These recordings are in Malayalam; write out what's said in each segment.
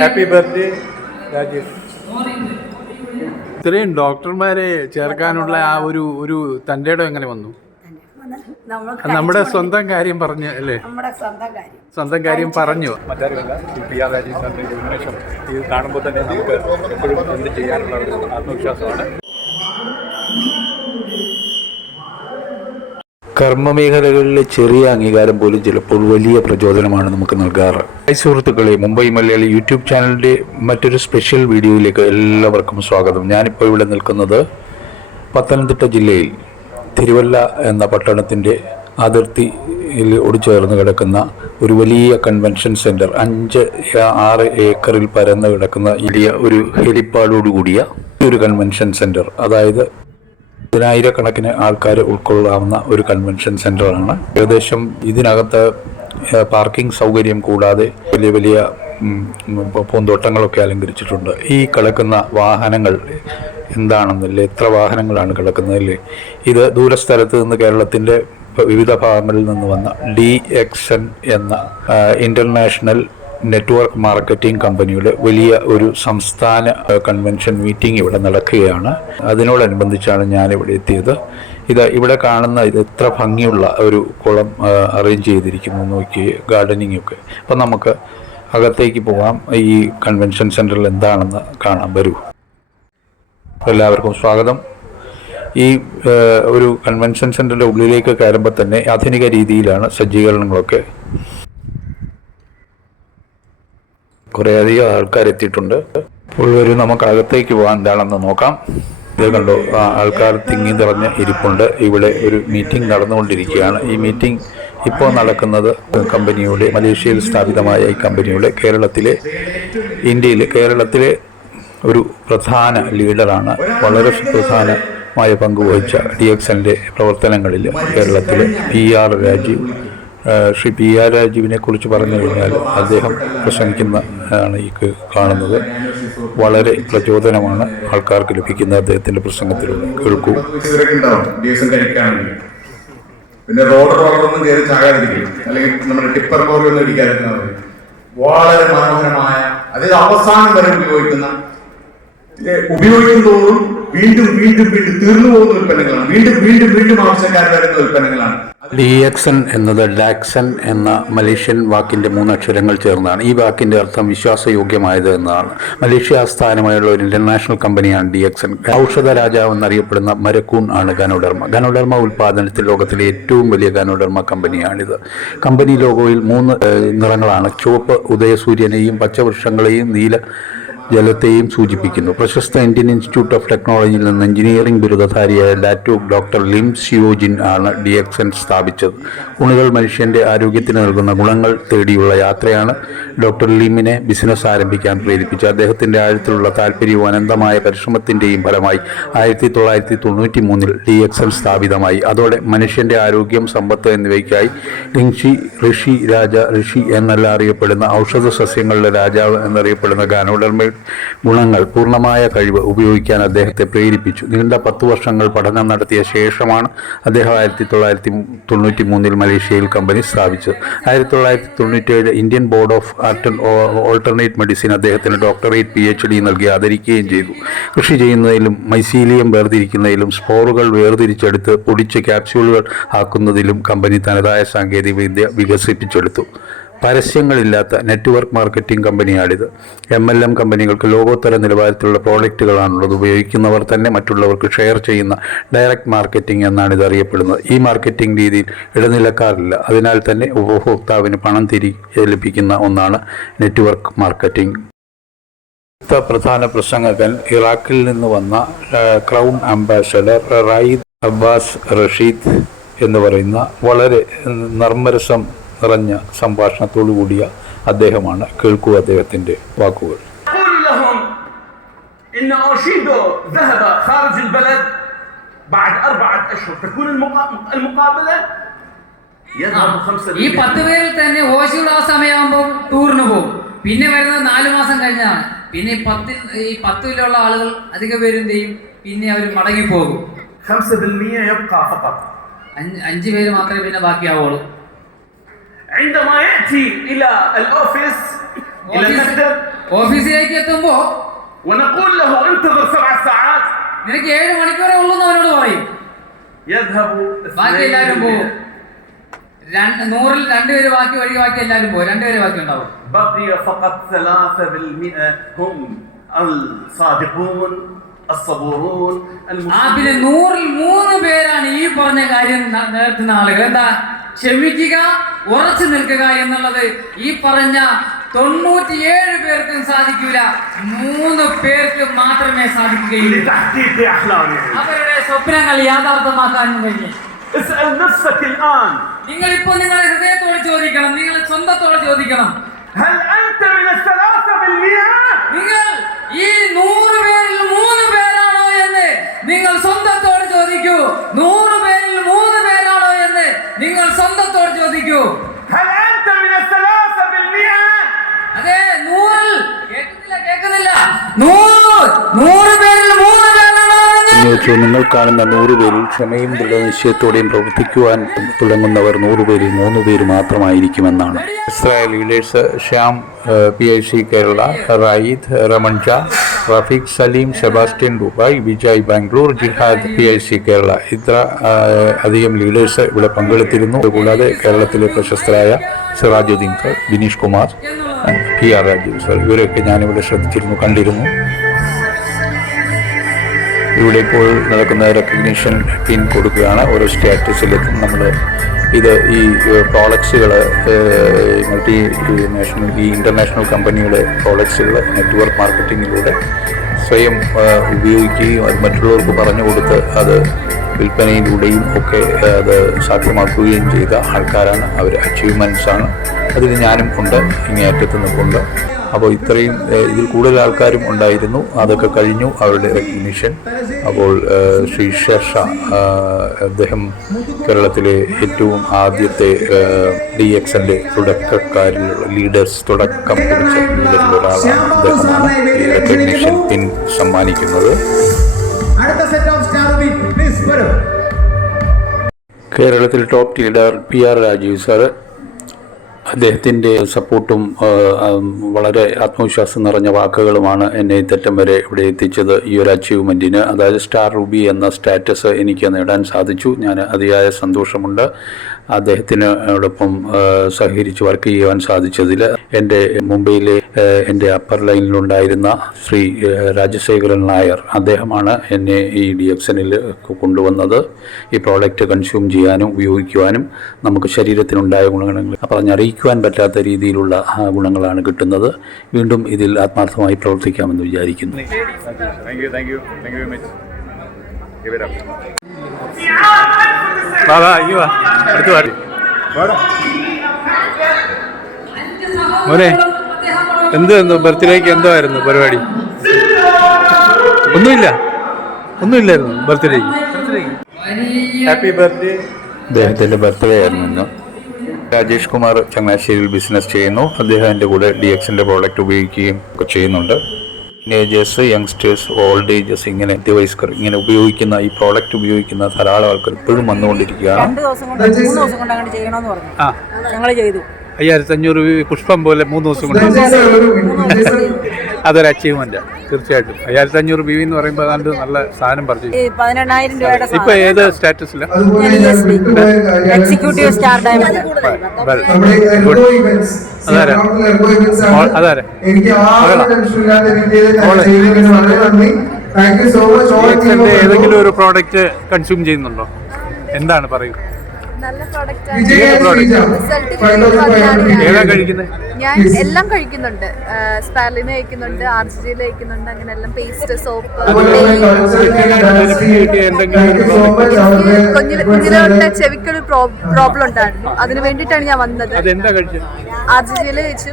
Happy birthday Rajesh. ഇത്രയും ഡോക്ടർമാരെ ചേർക്കാനുള്ള ആ ഒരു തൻ്റെ ഇടം എങ്ങനെ വന്നു? നമ്മുടെ സ്വന്തം കാര്യം പറഞ്ഞു അല്ലേ? സ്വന്തം കാര്യം പറഞ്ഞു. മറ്റാരുമല്ല, PR രാജേഷ് സാറിൻ്റെ ഉന്മേഷം ഇത് കാണുമ്പോൾ തന്നെ നമുക്ക് എപ്പോഴും എന്ത് ചെയ്യാനുള്ള ഒരു ആത്മവിശ്വാസമാണ്. കർമ്മമേഖലകളിലെ ചെറിയ അംഗീകാരം പോലും ചിലപ്പോൾ വലിയ പ്രചോദനമാണ് നമുക്ക് നൽകാറ്. സുഹൃത്തുക്കളെ, മുംബൈ മലയാളി യൂട്യൂബ് ചാനലിൻ്റെ മറ്റൊരു സ്പെഷ്യൽ വീഡിയോയിലേക്ക് എല്ലാവർക്കും സ്വാഗതം. ഞാനിപ്പോൾ ഇവിടെ നിൽക്കുന്നത് പത്തനംതിട്ട ജില്ലയിൽ തിരുവല്ല എന്ന പട്ടണത്തിൻ്റെ അതിർത്തിയിൽ ഒടിച്ചേർന്ന് കിടക്കുന്ന ഒരു വലിയ കൺവെൻഷൻ സെൻറ്റർ, 5-6 ഏക്കറിൽ പരന്ന് കിടക്കുന്ന വലിയ ഒരു ഹെലിപ്പാഡോടുകൂടിയ ഒരു കൺവെൻഷൻ സെൻറ്റർ. അതായത് 10,000-കണക്കിന് ആൾക്കാർ ഉൾക്കൊള്ളാവുന്ന ഒരു കൺവെൻഷൻ സെൻ്ററാണ്. ഏകദേശം ഇതിനകത്ത് പാർക്കിംഗ് സൗകര്യം കൂടാതെ വലിയ വലിയ പൂന്തോട്ടങ്ങളൊക്കെ അലങ്കരിച്ചിട്ടുണ്ട്. ഈ കിടക്കുന്ന വാഹനങ്ങൾ എന്താണെന്നല്ലേ, എത്ര വാഹനങ്ങളാണ് കിടക്കുന്നതല്ലേ. ഇത് ദൂരസ്ഥലത്ത് നിന്ന് കേരളത്തിൻ്റെ വിവിധ ഭാഗങ്ങളിൽ നിന്ന് വന്ന DXN എന്ന ഇൻ്റർനാഷണൽ നെറ്റ്വർക്ക് മാർക്കറ്റിംഗ് കമ്പനിയുടെ വലിയ ഒരു സംസ്ഥാന കൺവെൻഷൻ മീറ്റിംഗ് ഇവിടെ നടക്കുകയാണ്. അതിനോടനുബന്ധിച്ചാണ് ഞാനിവിടെ എത്തിയത്. ഇവിടെ കാണുന്ന ഇത് എത്ര ഭംഗിയുള്ള ഒരു കുളം അറേഞ്ച് ചെയ്തിരിക്കുന്നു നോക്കി, ഗാർഡനിങ് ഒക്കെ. അപ്പം നമുക്ക് അകത്തേക്ക് പോകാം, ഈ കൺവെൻഷൻ സെൻറ്ററിൽ എന്താണെന്ന് കാണാം. വരൂ. എല്ലാവർക്കും സ്വാഗതം. ഈ ഒരു കൺവെൻഷൻ സെൻറ്ററിൻ്റെ ഉള്ളിലേക്ക് കയറുമ്പോൾ തന്നെ ആധുനിക രീതിയിലാണ് സജ്ജീകരണങ്ങളൊക്കെ. കുറേയധികം ആൾക്കാരെത്തിയിട്ടുണ്ട്. ഇപ്പോൾ വരും, നമുക്ക് അകത്തേക്ക് പോകാൻ എന്താണെന്ന് നോക്കാം. ഇത് കണ്ടോ, ആൾക്കാർ തിങ്ങി നിറഞ്ഞ് ഇരിപ്പുണ്ട്. ഇവിടെ ഒരു മീറ്റിംഗ് നടന്നുകൊണ്ടിരിക്കുകയാണ്. ഈ മീറ്റിംഗ് ഇപ്പോൾ നടക്കുന്നത് കമ്പനിയുടെ, മലേഷ്യയിൽ സ്ഥാപിതമായ ഈ കമ്പനിയുടെ കേരളത്തിലെ ഒരു പ്രധാന ലീഡറാണ്. വളരെ പ്രധാനമായ പങ്കുവഹിച്ച DXNൻ്റെ പ്രവർത്തനങ്ങളിൽ കേരളത്തിലെ PR രാജീവ്. ശ്രീ PR രാജീവിനെ കുറിച്ച് പറഞ്ഞു കഴിഞ്ഞാൽ അദ്ദേഹം പ്രസംഗിക്കുന്ന ആണ് ഈ കാണുന്നത്. വളരെ പ്രചോദനമാണ് ആൾക്കാർക്ക് ലഭിക്കുന്ന അദ്ദേഹത്തിൻ്റെ പ്രസംഗത്തിലൂടെ. കേൾക്കൂ. പിന്നെ റോഡൊന്നും കയറി ചാകാതിരിക്കും, അല്ലെങ്കിൽ നമ്മുടെ ടിപ്പർ പോലൊന്നും ഇടിക്കാതിരുന്നാൽ മതി. വളരെ മനോഹരമായ, അതായത് അവസാനം വരെ ഉപയോഗിക്കും തോറും വീണ്ടും വീണ്ടും വീണ്ടും തീർന്നു പോകുന്ന ഉൽപ്പന്നങ്ങളാണ്. വീണ്ടും വീണ്ടും വീണ്ടും ആവശ്യക്കാർ വരുന്ന ഉൽപ്പന്നങ്ങളാണ്. DXN എന്നത് ഡാക്സൺ എന്ന മലേഷ്യൻ വാക്കിൻ്റെ 3 അക്ഷരങ്ങൾ ചേർന്നതാണ്. ഈ വാക്കിൻ്റെ അർത്ഥം വിശ്വാസയോഗ്യമായത് എന്നതാണ്. മലേഷ്യ ആസ്ഥാനമായുള്ള ഒരു ഇന്റർനാഷണൽ കമ്പനിയാണ് DXN. ഔഷധ രാജാവ് എന്നറിയപ്പെടുന്ന മരക്കൂൺ ആണ് ഗനോഡർമ ഉൽപാദനത്തിൽ ലോകത്തിലെ ഏറ്റവും വലിയ ഗനോഡർമ കമ്പനിയാണിത്. കമ്പനി ലോഗോയിൽ 3 നിറങ്ങളാണ്. ചുവപ്പ് ഉദയസൂര്യനെയും പച്ചവൃക്ഷങ്ങളെയും നീല ജലത്തെയും സൂചിപ്പിക്കുന്നു. പ്രശസ്ത ഇന്ത്യൻ ഇൻസ്റ്റിറ്റ്യൂട്ട് ഓഫ് ടെക്നോളജിയിൽ നിന്ന് എഞ്ചിനീയറിംഗ് ബിരുദധാരിയായ ഡോക്ടർ ലിം സിയോജിൻ ആണ് DXN സ്ഥാപിച്ചത്. ഉണികൾ മനുഷ്യന്റെ ആരോഗ്യത്തിന് നൽകുന്ന ഗുണങ്ങൾ തേടിയുള്ള യാത്രയാണ് ഡോക്ടർ ലിമിനെ ബിസിനസ് ആരംഭിക്കാൻ പ്രേരിപ്പിച്ചത്. അദ്ദേഹത്തിന്റെ ആഴത്തിലുള്ള താല്പര്യവും അനന്തമായ പരിശ്രമത്തിന്റെയും ഫലമായി 1993 DXN സ്ഥാപിതമായി. അതോടെ മനുഷ്യന്റെ ആരോഗ്യം, സമ്പത്ത് എന്നിവയ്ക്കായി ഋഷി എന്നല്ല അറിയപ്പെടുന്ന ഔഷധ സസ്യങ്ങളുടെ രാജാവ് എന്നറിയപ്പെടുന്ന ഗാനോഡർമയുടെ ഗുണങ്ങൾ, പൂർണ്ണമായ കഴിവ് ഉപയോഗിക്കാൻ അദ്ദേഹത്തെ പ്രേരിപ്പിച്ചു. നീണ്ട 10 വർഷങ്ങൾ പഠനം നടത്തിയ ശേഷമാണ് അദ്ദേഹം 1993 മലേഷ്യയിൽ കമ്പനി സ്ഥാപിച്ചത്. 1997 Indian board of alternate medicine അദ്ദേഹത്തിന് ഡോക്ടറേറ്റ് PhD നൽകി ആദരിക്കുകയും ചെയ്തു. കൃഷി ചെയ്യുന്നതിലും മൈസീലിയം വേർതിരിക്കുന്നതിലും സ്പോറുകൾ വേർതിരിച്ചെടുത്ത് പൊടിച്ച് ക്യാപ്സ്യൂളുകൾ ആക്കുന്നതിലും കമ്പനി തനതായ സാങ്കേതിക വിദ്യ വികസിപ്പിച്ചെടുത്തു. പരസ്യങ്ങളില്ലാത്ത നെറ്റ്വർക്ക് മാർക്കറ്റിംഗ് കമ്പനിയാണിത്. MLM കമ്പനികൾക്ക് ലോകോത്തര നിലവാരത്തിലുള്ള പ്രോഡക്റ്റുകളാണുള്ളത്. ഉപയോഗിക്കുന്നവർ തന്നെ മറ്റുള്ളവർക്ക് ഷെയർ ചെയ്യുന്ന ഡയറക്റ്റ് മാർക്കറ്റിംഗ് എന്നാണ് ഇത് അറിയപ്പെടുന്നത്. ഈ മാർക്കറ്റിംഗ് രീതിയിൽ ഇടനിലക്കാരില്ല. അതിനാൽ തന്നെ ഉപഭോക്താവിന് പണം തിരികെ ലഭിക്കുന്ന ഒന്നാണ് നെറ്റ്വർക്ക് മാർക്കറ്റിംഗ്. പ്രധാന പ്രസംഗകൻ ഇറാഖിൽ നിന്ന് വന്ന ക്രൗൺ അംബാസഡർ റായിദ് അബ്ബാസ് റഷീദ് എന്ന് പറയുന്ന വളരെ നർമ്മരസം നിറഞ്ഞ സംഭാഷണത്തോടു കൂടിയ അദ്ദേഹമാണ്. കേൾക്കൂ അദ്ദേഹത്തിന്റെ വാക്കുകൾ. ഈ 10 പേരിൽ തന്നെ ഓശിയുടെ ആ സമയമാകുമ്പോൾ ടൂറിന് പോകും. പിന്നെ വരുന്നത് 4 മാസം കഴിഞ്ഞാണ്. പിന്നെ ഈ 10ലുള്ള ആളുകൾ അധിക പേരും ചെയ്യും, പിന്നെ അവർ മടങ്ങി പോകും. 5 പേര് മാത്രമേ പിന്നെ ബാക്കിയാവുള്ളൂ. عندما يأتي إلى الأوفيس الى المكتب ഓഫീസിലേക്ക് എത്തുമ്പോ ونقول له انتظر 7 ساعات നിനക്ക് 7 മണിക്കൂറേ ഉള്ളൂ എന്ന് അവനോട് പറയും. يذهب ബാക്കി എല്ലാവരും പോകും. 100-ൽ 2 പേര് ബാക്കി ഒഴികെ ബാക്കി എല്ലാവരും പോകും. 2 പേര് ബാക്കി ഉണ്ടാവും. بقي فقط 3% هم الصادقون الصبورون പിന്നെ 100-ൽ 3 പേരാണ് ഈ പറഞ്ഞ കാര്യം നടത്തുന്ന ആളുകൾ. എന്താ? ക്ഷമിക്കുക, ഉറച്ചു നിൽക്കുക എന്നുള്ളത് ഈ പറഞ്ഞ 97 പേർക്കും സാധിക്കൂല. 3 പേർക്ക് മാത്രമേ സാധിക്കുകയുള്ളൂ. لتحقيق احلامهم. അവരുടെ സ്വപ്നങ്ങൾ യാഥാർത്ഥ്യമാക്കാൻ കഴിഞ്ഞു. اسال نفسك الان നിങ്ങൾ ഇപ്പോൾ നിങ്ങളുടെ ഹൃദയത്തോട് ചോദിക്കണം, നിങ്ങൾ സ്വന്തത്തോട് ചോദിക്കണം, هل انت من 3%؟ നിങ്ങൾ ഈ 100 പേരിൽ 3 പേരാണോ എന്ന് നിങ്ങൾ സ്വന്തത്തോട് ചോദിക്കൂ. 100 പേരിൽ 3 പേരാണോ എന്ന് നിങ്ങൾ സ്വന്തത്തോട് ചോദിക്കൂ. هل انت من 3%؟ അതെ, 100-ൽ കേൾക്കുന്നില്ല 100 പേരിൽ 3 പേരാണോ എന്ന് ചോദിച്ചു. നിങ്ങൾ കാണുന്ന 100 പേരിൽ ക്ഷമയും ദൃഢനിശ്ചയത്തോടെയും പ്രവർത്തിക്കുവാൻ തുടങ്ങുന്നവർ 100 പേരിൽ 3 പേര് മാത്രമായിരിക്കുമെന്നാണ്. Israel leaders Shyam PIC Kerala, Raid Ramanja, Rafeeq Saleem, Sebastian Dubai, Vijay Bangalore, Jihad PIC Kerala, ഇത്ര അധികം ലീഡേഴ്സ് ഇവിടെ പങ്കെടുത്തിരുന്നു. കൂടാതെ കേരളത്തിലെ പ്രശസ്തരായ Sirajuddin sir, Bineesh Kumar, PR Rajeev sir, ഇവരൊക്കെ ഞാനിവിടെ ശ്രദ്ധിച്ചിരുന്നു, കണ്ടിരുന്നു. ഇവിടെ ഇപ്പോൾ നടക്കുന്ന റെക്കഗ്നീഷൻ പിൻ കൊടുക്കുകയാണ്. ഓരോ സ്റ്റാറ്റസിലെത്തും നമ്മൾ ഇത് ഈ പ്രോഡക്ട്സുകൾ നാഷണൽ ഇൻ്റർനാഷണൽ കമ്പനിയുടെ പ്രോഡക്ട്സുകൾ നെറ്റ്വർക്ക് മാർക്കറ്റിങ്ങിലൂടെ സ്വയം ഉപയോഗിക്കുകയും അത് മറ്റുള്ളവർക്ക് പറഞ്ഞു കൊടുത്ത് അത് വിൽപ്പനയിലൂടെയും ഒക്കെ അത് സാധ്യമാക്കുകയും ചെയ്ത ആൾക്കാരാണ് അവർ. അച്ചീവ്മെൻറ്റ്സാണ് അതിൽ ഞാനും ഉണ്ട്, ഇങ്ങേയറ്റത്ത് നിൽപ്പുണ്ട്. അപ്പോൾ ഇത്രയും ഇതിൽ കൂടുതൽ ആൾക്കാരും ഉണ്ടായിരുന്നു. അതൊക്കെ കഴിഞ്ഞു അവരുടെ റെക്കഗ്നീഷൻ. അപ്പോൾ ശ്രീ ഷെർഷാ, അദ്ദേഹം കേരളത്തിലെ ഏറ്റവും ആദ്യത്തെ DXൻ്റെ തുടക്കക്കാരിലുള്ള ലീഡേഴ്സ്, തുടക്കം പിടിച്ച ലീഡറിൽ ഒരാളാണ്. അദ്ദേഹമാണ് ഈ റെക്കഗ്നീഷൻ പിൻ സമ്മാനിക്കുന്നത്. കേരളത്തിൽ top leader PR Rajeev sir, അദ്ദേഹത്തിൻ്റെ സപ്പോർട്ടും വളരെ ആത്മവിശ്വാസം നിറഞ്ഞ വാക്കുകളുമാണ് എന്നെ ഇത്തറ്റം വരെ ഇവിടെ എത്തിച്ചത്. ഈ ഒരു അച്ചീവ്മെൻറ്റിന്, അതായത് സ്റ്റാർ റൂബി എന്ന സ്റ്റാറ്റസ് എനിക്ക് നേടാൻ സാധിച്ചു. ഞാൻ അതിയായ സന്തോഷമുണ്ട്. അദ്ദേഹത്തിനോടൊപ്പം സഹകരിച്ച് വർക്ക് ചെയ്യുവാൻ സാധിച്ചതിൽ. എൻ്റെ മുംബൈയിലെ എൻ്റെ അപ്പർ ലൈനിലുണ്ടായിരുന്ന ശ്രീ രാജശേഖരൻ നായർ, അദ്ദേഹമാണ് എന്നെ ഈ DXനിൽ കൊണ്ടുവന്നത്. ഈ പ്രോഡക്റ്റ് കൺസ്യൂം ചെയ്യാനും ഉപയോഗിക്കുവാനും നമുക്ക് ശരീരത്തിനുണ്ടായ ഗുണങ്ങൾ പറഞ്ഞറിയിക്കുവാൻ പറ്റാത്ത രീതിയിലുള്ള ഗുണങ്ങളാണ് കിട്ടുന്നത്. വീണ്ടും ഇതിൽ ആത്മാർത്ഥമായി പ്രവർത്തിക്കാമെന്ന് വിചാരിക്കുന്നു. മോനെ, എന്ത് ബർത്ത്ഡേക്ക് എന്തോ ആയിരുന്നു പരിപാടി? ഒന്നുമില്ലായിരുന്നു ബർത്ത്ഡേക്ക്. Happy birthday. അദ്ദേഹത്തിൻ്റെ ബർത്ത്ഡേ ആയിരുന്നു ഇന്ന്. രാജേഷ് കുമാർ ചങ്ങനാശ്ശേരിയിൽ ബിസിനസ് ചെയ്യുന്നു. അദ്ദേഹം എൻ്റെ കൂടെ DXൻ്റെ പ്രോഡക്റ്റ് ഉപയോഗിക്കുകയും ഒക്കെ ചെയ്യുന്നുണ്ട്. ടീനേജേഴ്സ്, യങ്സ്റ്റേഴ്സ്, ഓൾഡ് ഏജസ്, ഇങ്ങനെ മധ്യവയസ്കർ ഇങ്ങനെ ഉപയോഗിക്കുന്ന ഈ പ്രോഡക്റ്റ് ഉപയോഗിക്കുന്ന ധാരാളം ആൾക്കാർ ഇപ്പോഴും വന്നുകൊണ്ടിരിക്കുകയാണ്. 2 ദിവസം കൊണ്ട് 3 ദിവസം കൊണ്ട് അങ്ങനെ ചെയ്യണമെന്ന് പറഞ്ഞു. ഞങ്ങൾ ചെയ്തു. 5500 പുഷ്പം പോലെ 3 ദിവസം കൊണ്ട്. അതൊരു അച്ചീവ്മെന്റ് തീർച്ചയായിട്ടും. 5500 BV എന്ന് പറയുമ്പോൾ അതാണ്ട് നല്ല സാധനം പറഞ്ഞു. 18,000 രൂപയുടെ ഇപ്പൊ ഏത് സ്റ്റാറ്റസിലാണ്? Executive star diamond. അതാരെ ഏതെങ്കിലും ഒരു പ്രോഡക്റ്റ് കൺസ്യൂം ചെയ്യുന്നുണ്ടോ? എന്താണ് പറയുക? നല്ല പ്രോഡക്റ്റ് ഏതാ കഴിക്കുന്നത്? ഞാൻ എല്ലാം കഴിക്കുന്നുണ്ട്. സ്പാലിന് കഴിക്കുന്നുണ്ട്, RGL കഴിക്കുന്നുണ്ട്, അങ്ങനെ എല്ലാം. പേസ്റ്റ്, സോപ്പ്, കുഞ്ഞിലോട്ട് ചെവിക്കൊരു പ്രോബ്ലം ഉണ്ടായിരുന്നു. അതിന് വേണ്ടിയിട്ടാണ് ഞാൻ വന്നത്. RGL കഴിച്ചു.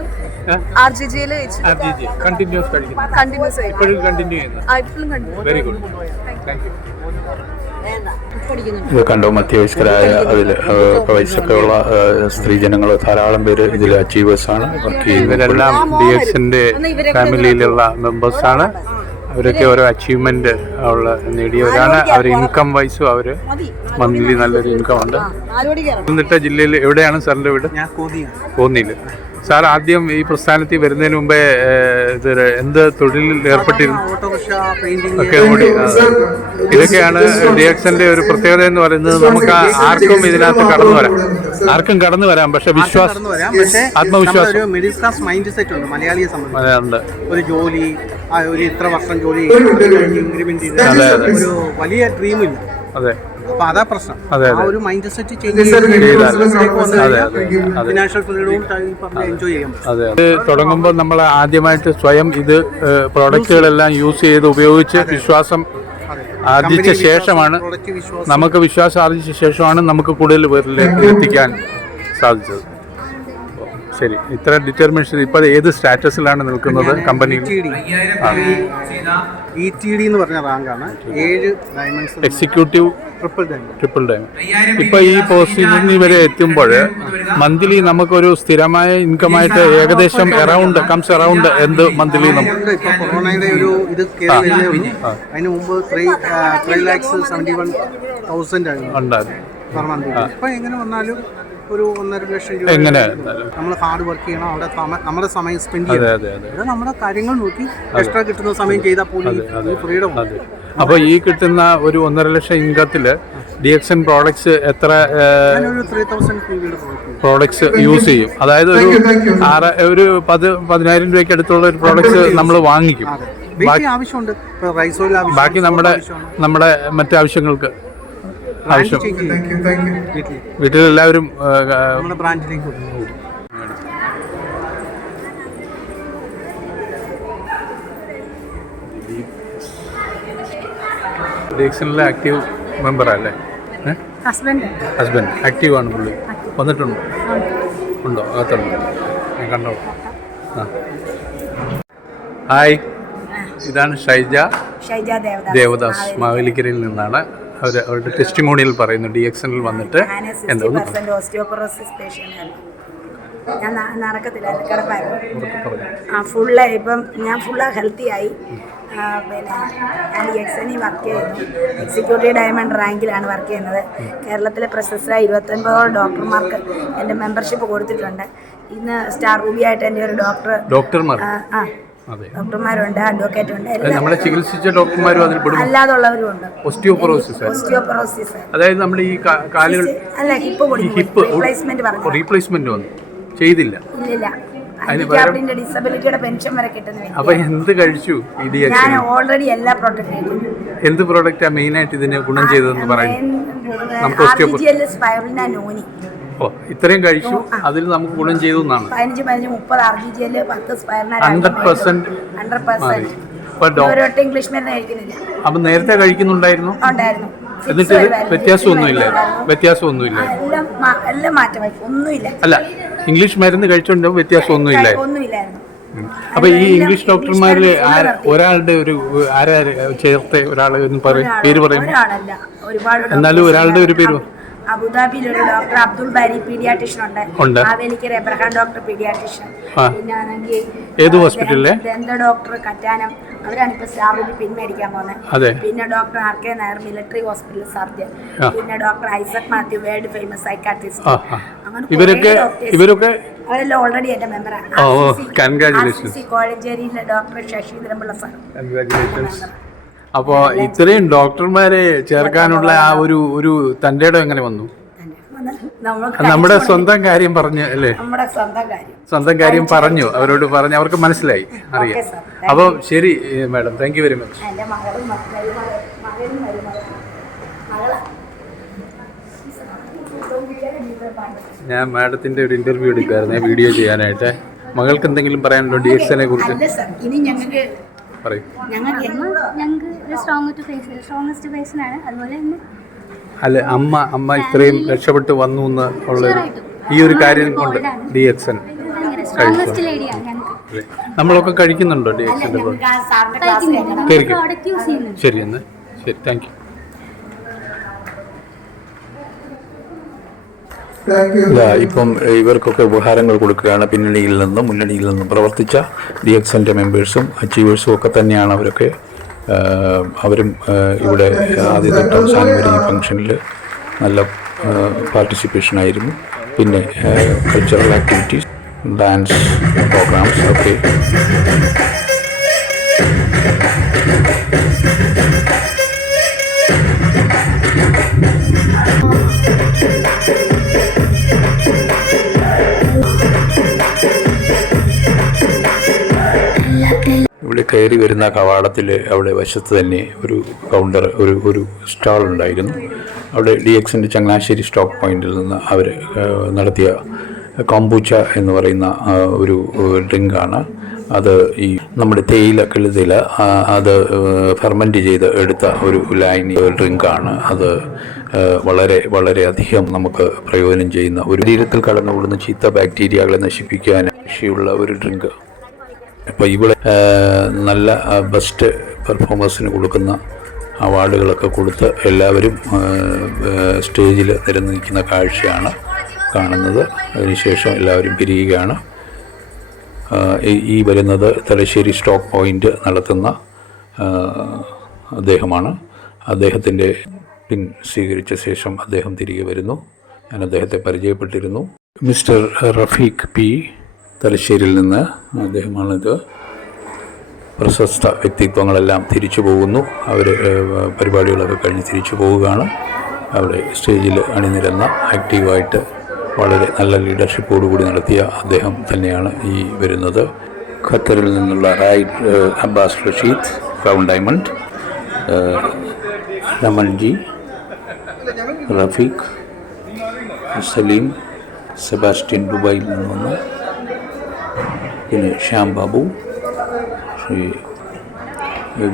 കണ്ടിന്യൂസ് ഇപ്പോഴും കണ്ടിന്യൂ ചെയ്യുന്നു. Very good, thank you. ഇത് കണ്ടോ, മധ്യവയസ്കരായ അതിൽ വയസ്സൊക്കെയുള്ള സ്ത്രീജനങ്ങൾ ധാരാളം പേര് ഇതിൽ അച്ചീവേഴ്സാണ്. ഇവരെല്ലാം DXൻ്റെ ഫാമിലിയിലുള്ള മെമ്പേഴ്സാണ്. അവരൊക്കെ ഓരോ അച്ചീവ്മെന്റ് നേടിയവരാണ്. അവർ ഇൻകം വൈസും അവർ മന്ത്ലി നല്ലൊരു ഇൻകം ഉണ്ട്. പത്തനംതിട്ട ജില്ലയിൽ എവിടെയാണ് സാറിൻ്റെ വീട്? കോന്നിയിൽ. സാർ ആദ്യം ഈ പ്രസ്ഥാനത്തിൽ വരുന്നതിന് മുമ്പേ ഇത് എന്ത് തൊഴിലിൽ ഏർപ്പെട്ടിരുന്നു? ഓട്ടോറിക്ഷ, പെയിന്റിംഗ് ഒക്കെ കൂടി ഇതൊക്കെയാണ് DXന്റെ ഒരു പ്രത്യേകത എന്ന് പറയുന്നത്. നമുക്ക് ആർക്കും ഇതിനകത്ത് കടന്നു വരാം, പക്ഷെ വിശ്വാസം, ആത്മവിശ്വാസം, ഒരു മിഡിൽ ക്ലാസ് മൈൻഡ് സെറ്റ് ഉണ്ട് മലയാളിയെ സംബന്ധിച്ച്. ഒരു ജോലി, ഒരു ഇത്ര വർഷം ജോലി ഇൻക്രിമെന്റ് ഒരു വലിയ ഡ്രീമില്ല. അതെ, അപ്പൊ അതാ പ്രശ്നം. ആ ഒരു മൈൻഡ് സെറ്റ് ഫിനാൻഷ്യൽ ഫ്രീഡവും എൻജോയ് ചെയ്യാൻ പറ്റും. അതെ, ഇത് തുടങ്ങുമ്പോൾ നമ്മൾ ആദ്യമായിട്ട് സ്വയം ഇത് പ്രോഡക്റ്റുകളെല്ലാം യൂസ് ചെയ്ത് ഉപയോഗിച്ച് വിശ്വാസം ആർജിച്ച ശേഷമാണ് നമുക്ക് കൂടുതൽ പേരിലേക്ക് എത്തിക്കാൻ സാധിച്ചത്. ശരി, ഇത്ര ഡിറ്റർമിനേഷൻ. ഇപ്പോൾ ഏത് സ്റ്റാറ്റസിലാണ് നിൽക്കുന്നത് കമ്പനി? ETD എന്ന് പറഞ്ഞ റാങ്കാണ്. 7 ഡയമണ്ട്സ് എക്സിക്യൂട്ടീവ് ട്രിപ്പിൾ ഡയമണ്ട്. ഇപ്പൊ ഈ പൊസിഷനിൽ വരെ എത്തുമ്പോൾ മന്ത്ലി നമുക്കൊരു സ്ഥിരമായ ഇൻകമായിട്ട് ഏകദേശം അറൗണ്ട് എന്ത് മന്ത്ലി നമുക്ക്? ഇപ്പൊ കൊറോണയുടെ ഒരു ഇത് കേരളത്തിലേ ഉള്ളൂ. അതിന് മുമ്പ് 3,71,000 ഉണ്ടായിരുന്നു. ഇപ്പൊ എങ്ങനെ വന്നാലും ഒരു 1.5 ലക്ഷം രൂപ. എങ്ങനെ നമ്മൾ ഹാർഡ് വർക്ക് ചെയ്യണം, അവിടെ നമ്മുടെ സമയം സ്പെൻഡ് ചെയ്യണം. ഇത് നമ്മുടെ കാര്യങ്ങൾ നോക്കി എക്സ്ട്രാ കിട്ടുന്ന സമയം ചെയ്താൽ പോലും ഫ്രീഡം. അപ്പോൾ ഈ കിട്ടുന്ന ഒരു 1.5 ലക്ഷം ഇൻകത്തിൽ DXN പ്രോഡക്ട്സ് എത്ര 3,000 പ്രോഡക്ട്സ് യൂസ് ചെയ്യും? അതായത് ഒരു 10,000 രൂപയ്ക്ക് അടുത്തുള്ള ഒരു പ്രോഡക്ട്സ് നമ്മൾ വാങ്ങിക്കും. ബാക്കി നമ്മുടെ മറ്റാവശ്യങ്ങൾക്ക് ആവശ്യം വീട്ടിലെല്ലാവരും ബ്രാൻഡിലേക്ക് DXNലെ ആക്റ്റീവ് മെമ്പറല്ലേ? ഹസ്ബൻഡ് ആക്റ്റീവ് ആണ് പുള്ളി. വന്നിട്ടുണ്ടോ? ഉണ്ടോ? അകത്തുണ്ടോ? ഞാൻ കണ്ടോളൂ. ഹായ്, ഇതാണ് ഷൈജ ദേവദാസ് മാവേലിക്കരയിൽ നിന്നാണ്. അവരുടെ ടെസ്റ്റിമോണിയിൽ പറയുന്നു DXNൽ വന്നിട്ട് എന്തോന്ന് ഞാൻ നടക്കത്തില്ല, ഫുള്ള് ഇപ്പം ഞാൻ ഫുള്ള് ഹെൽത്തി ആയി. പിന്നെ ഞാൻ DXNൽ വർക്ക് ചെയ്യുന്നു. എക്സിക്യൂട്ടീവ് ഡയമണ്ട് റാങ്കിലാണ് വർക്ക് ചെയ്യുന്നത്. കേരളത്തിലെ പ്രശസ്തരായ 29 ഡോക്ടർമാർക്ക് എൻ്റെ മെമ്പർഷിപ്പ് കൊടുത്തിട്ടുണ്ട്. ഇന്ന് സ്റ്റാർ റൂബി ആയിട്ട് എൻ്റെ ഒരു ഡോക്ടർമാരുണ്ട്, അഡ്വക്കേറ്റ് ഉണ്ട്, നമ്മളെ ചികിത്സിച്ച ഡോക്ടർമാരും അതിൽ പെടും, അല്ലാതുള്ളവരും ഉണ്ട്. ഓസ്റ്റിയോപൊറോസിസ് അതായത് നമ്മുടെ ഈ കാലുകൾ അല്ല ഹിപ്പ് റീപ്ലേസ്മെന്റ് വന്നു ചെയ്തില്ല. ഇല്ല, ഡിസബിലിറ്റിയുടെ പെൻഷൻ വരെ കിട്ടുന്നില്ല. അപ്പൊ എന്ത് കഴിച്ചു? ഞാൻ ഓൾറെഡി എല്ലാ പ്രോഡക്റ്റും. എന്ത് പ്രോഡക്റ്റാ മെയിൻ ആയിട്ട് ഇതിന് ഗുണം ചെയ്തതെന്ന് പറയുന്നത്? ഇത്രയും കഴിച്ചു, അതിൽ നമുക്ക് ഗുണം ചെയ്തു എന്നാണ്. 15-30 RGGL 10 സ്പൈറിന 100%. ഇംഗ്ലീഷ് മരുന്ന് കഴിക്കുന്നില്ല. അപ്പൊ നേരത്തെ കഴിക്കുന്നുണ്ടായിരുന്നു? എന്നിട്ട് വ്യത്യാസമൊന്നുമില്ല. എല്ലാം മാറ്റമായി, ഒന്നുമില്ല. അല്ല, ഇംഗ്ലീഷ് മരുന്ന് കഴിച്ചോണ്ടോ വ്യത്യാസമൊന്നുമില്ല. അപ്പൊ ഈ ഇംഗ്ലീഷ് ഡോക്ടർമാരിൽ ഒരാളുടെ ആരാ ചേർത്ത് ഒരാളെ പേര് പറയും? എന്നാലും ഒരാളുടെ ഒരു പേര്. അബുദാബിയിൽ ഒരു ഡോക്ടർ അബ്ദുൾ ബാരി പീഡിയാട്രിഷ്യൻ ഉണ്ട്. Mavelikara Abraham doctor paediatrician. പിന്നെ ഏത് ഹോസ്പിറ്റലിലെ ദന്ത ഡോക്ടർ കറ്റാനം, അവരാണ് ഇപ്പൊ സ്റ്റാറിൽ പിൻമേടിക്കാൻ പോകുന്നത്. പിന്നെ doctor RK Nair military hospital surgeon. പിന്നെ doctor Isaac Mathew, world famous psychiatrist. ഇവരൊക്കെ അവരെല്ലാം ഓൾറെഡി എന്റെ മെമ്പറാണ്. കോഴഞ്ചേരിയിലെ ഡോക്ടർ ശശീന്ദ്രൻപിള്ള സാർ. അപ്പോൾ ഇത്രയും ഡോക്ടർമാരെ ചേർക്കാനുള്ള ആ ഒരു തൻ്റെ ഇടം എങ്ങനെ വന്നു? നമ്മുടെ സ്വന്തം കാര്യം പറഞ്ഞു അല്ലേ? സ്വന്തം കാര്യം പറഞ്ഞു, അവരോട് പറഞ്ഞു, അവർക്ക് മനസ്സിലായി, അറിയാം. അപ്പോൾ ശരി madam, thank you very much. ഞാൻ മാഡത്തിൻ്റെ ഒരു ഇൻ്റർവ്യൂ എടുക്കുമായിരുന്നു വീഡിയോ ചെയ്യാനായിട്ട്. മകൾക്ക് എന്തെങ്കിലും പറയാനുണ്ടോ DXNനെ കുറിച്ച്? അല്ല, അമ്മ ഇത്രയും രക്ഷപ്പെട്ട് വന്നു എന്നുള്ള ഈ ഒരു കാര്യം കൊണ്ട് DXN നമ്മളൊക്കെ കഴിക്കുന്നുണ്ടോ DXNന്റെ? ശരി, എന്ന് ശരി, താങ്ക് യു. ഇപ്പം ഇവർക്കൊക്കെ ഉപഹാരങ്ങൾ കൊടുക്കുകയാണ്. പിന്നണിയിൽ നിന്നും മുന്നണിയിൽ നിന്നും പ്രവർത്തിച്ച DXNന്റെ മെമ്പേഴ്സും അച്ചീവേഴ്സും ഒക്കെ തന്നെയാണ് അവരൊക്കെ. അവരും ഇവിടെ ആദ്യ തൊട്ട് അവസാനം വരെ ഈ ഫംഗ്ഷനിൽ നല്ല പാർട്ടിസിപ്പേഷൻ ആയിരുന്നു. പിന്നെ കൾച്ചറൽ ആക്ടിവിറ്റീസ് ഡാൻസ് പ്രോഗ്രാംസ് ഒക്കെ. ഇവിടെ കയറി വരുന്ന കവാടത്തിൽ അവിടെ വശത്ത് തന്നെ ഒരു കൗണ്ടർ, ഒരു സ്റ്റാൾ ഉണ്ടായിരുന്നു. അവിടെ DXൻ്റെ ചങ്ങനാശ്ശേരി സ്റ്റോക്ക് പോയിന്റിൽ നിന്ന് അവർ നടത്തിയ കോംബൂച്ച എന്ന് പറയുന്ന ഒരു ഡ്രിങ്കാണ്. അത് ഈ നമ്മുടെ തേയില കിളുതില അത് ഫെർമെൻറ്റ് ചെയ്ത് എടുത്ത ഒരു ലൈൻ ഡ്രിങ്കാണ്. അത് വളരെ വളരെയധികം നമുക്ക് പ്രയോജനം ചെയ്യുന്ന, ഒരു ശരീരത്തിൽ കടന്നുകൂടുന്ന ചീത്ത ബാക്ടീരിയകളെ നശിപ്പിക്കാൻ ശേഷിയുള്ള ഒരു ഡ്രിങ്ക്. അപ്പോൾ ഇവിടെ നല്ല ബെസ്റ്റ് പെർഫോമൻസിന് കൊടുക്കുന്ന അവാർഡുകളൊക്കെ കൊടുത്ത് എല്ലാവരും സ്റ്റേജിൽ നിരന്ന് നിൽക്കുന്ന കാഴ്ചയാണ് കാണുന്നത്. അതിനുശേഷം എല്ലാവരും പിരിയുകയാണ്. ഈ വരുന്നത് തലശ്ശേരി സ്റ്റോക്ക് പോയിൻ്റ് നടത്തുന്ന അദ്ദേഹമാണ്. അദ്ദേഹത്തിൻ്റെ പിൻ സ്വീകരിച്ച ശേഷം അദ്ദേഹം തിരികെ വരുന്നു. ഞാൻ അദ്ദേഹത്തെ പരിചയപ്പെട്ടിരുന്നു. മിസ്റ്റർ റഫീഖ് പി, തലശ്ശേരിയിൽ നിന്ന്. അദ്ദേഹമാണിത്. പ്രശസ്ത വ്യക്തിത്വങ്ങളെല്ലാം തിരിച്ചു പോകുന്നു. അവർ പരിപാടികളൊക്കെ കഴിഞ്ഞ് തിരിച്ചു പോവുകയാണ്. അവിടെ സ്റ്റേജിൽ അണിനിരന്ന ആക്റ്റീവായിട്ട് വളരെ നല്ല ലീഡർഷിപ്പോടുകൂടി നടത്തിയ അദ്ദേഹം തന്നെയാണ് ഈ വരുന്നത്. ഖത്തറിൽ നിന്നുള്ള റൈഡ് അബ്ബാസ് റഷീദ്, ക്രൗൺ ഡയമണ്ട്, രമൺജി, റഫീഖ്, സലീം, സെബാസ്റ്റ്യൻ ദുബായിൽ നിന്ന് വന്നു, പിന്നെ ശ്യാം ബാബു, ശ്രീ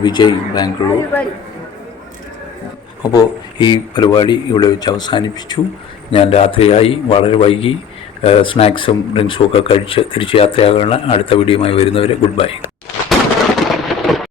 വിജയ് ബാംഗ്ലൂർ. അപ്പോൾ ഈ പരിപാടി ഇവിടെ വെച്ച് അവസാനിപ്പിച്ചു. ഞാൻ രാത്രിയായി, വളരെ വൈകി. സ്നാക്സും ഡ്രിങ്ക്സും ഒക്കെ കഴിച്ച് തിരിച്ച് യാത്രയാകാണ്. അടുത്ത വീഡിയോയുമായി വരുന്നവരെ ഗുഡ് ബൈ.